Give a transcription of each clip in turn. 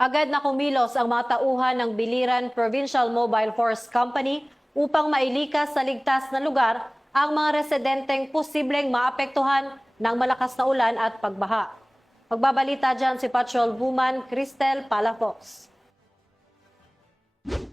Agad na kumilos ang mga tauhan ng Biliran Provincial Mobile Force Company upang mailikas sa ligtas na lugar ang mga residenteng posibleng maapektuhan ng malakas na ulan at pagbaha. Magbabalita dyan si Patrol Woman Cristel Palafox.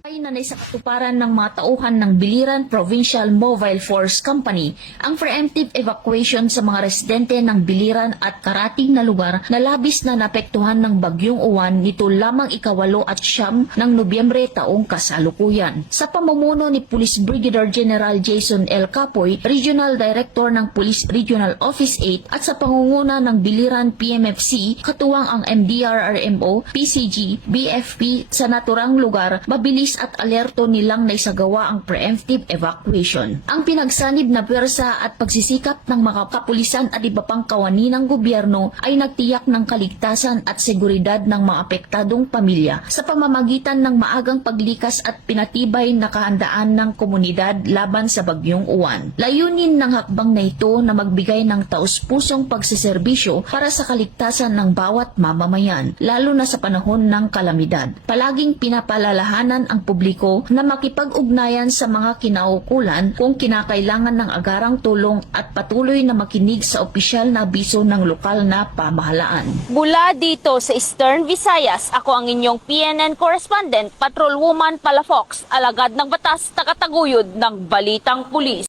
Ay na sa katuparan ng mga tauhan ng Biliran Provincial Mobile Force Company ang preemptive evacuation sa mga residente ng Biliran at karating na lugar na labis na napektuhan ng Bagyong Uwan nito lamang 8 at 9 ng Nobyembre taong kasalukuyan. Sa pamumuno ni Police Brigadier General Jason L. Capoy, Regional Director ng Police Regional Office 8 at sa pangunguna ng Biliran PMFC, katuwang ang MDRRMO, PCG, BFP sa naturang lugar, mabilis at alerto nilang naisagawa ang preemptive evacuation. Ang pinagsanib na pwersa at pagsisikap ng mga kapulisan at iba pang kawani ng gobyerno ay nagtiyak ng kaligtasan at seguridad ng mga apektadong pamilya sa pamamagitan ng maagang paglikas at pinatibay na kahandaan ng komunidad laban sa Bagyong Uwan. Layunin ng hakbang na ito na magbigay ng taus-pusong pagseserbisyo para sa kaligtasan ng bawat mamamayan, lalo na sa panahon ng kalamidad. Palaging pinapalalahanan ang publiko na makipag-ugnayan sa mga kinaukulan kung kinakailangan ng agarang tulong at patuloy na makinig sa opisyal na abiso ng lokal na pamahalaan. Mula dito sa Eastern Visayas, ako ang inyong PNN correspondent, Patrol Woman Palafox, alagad ng batas, tagataguyod ng Balitang Pulis.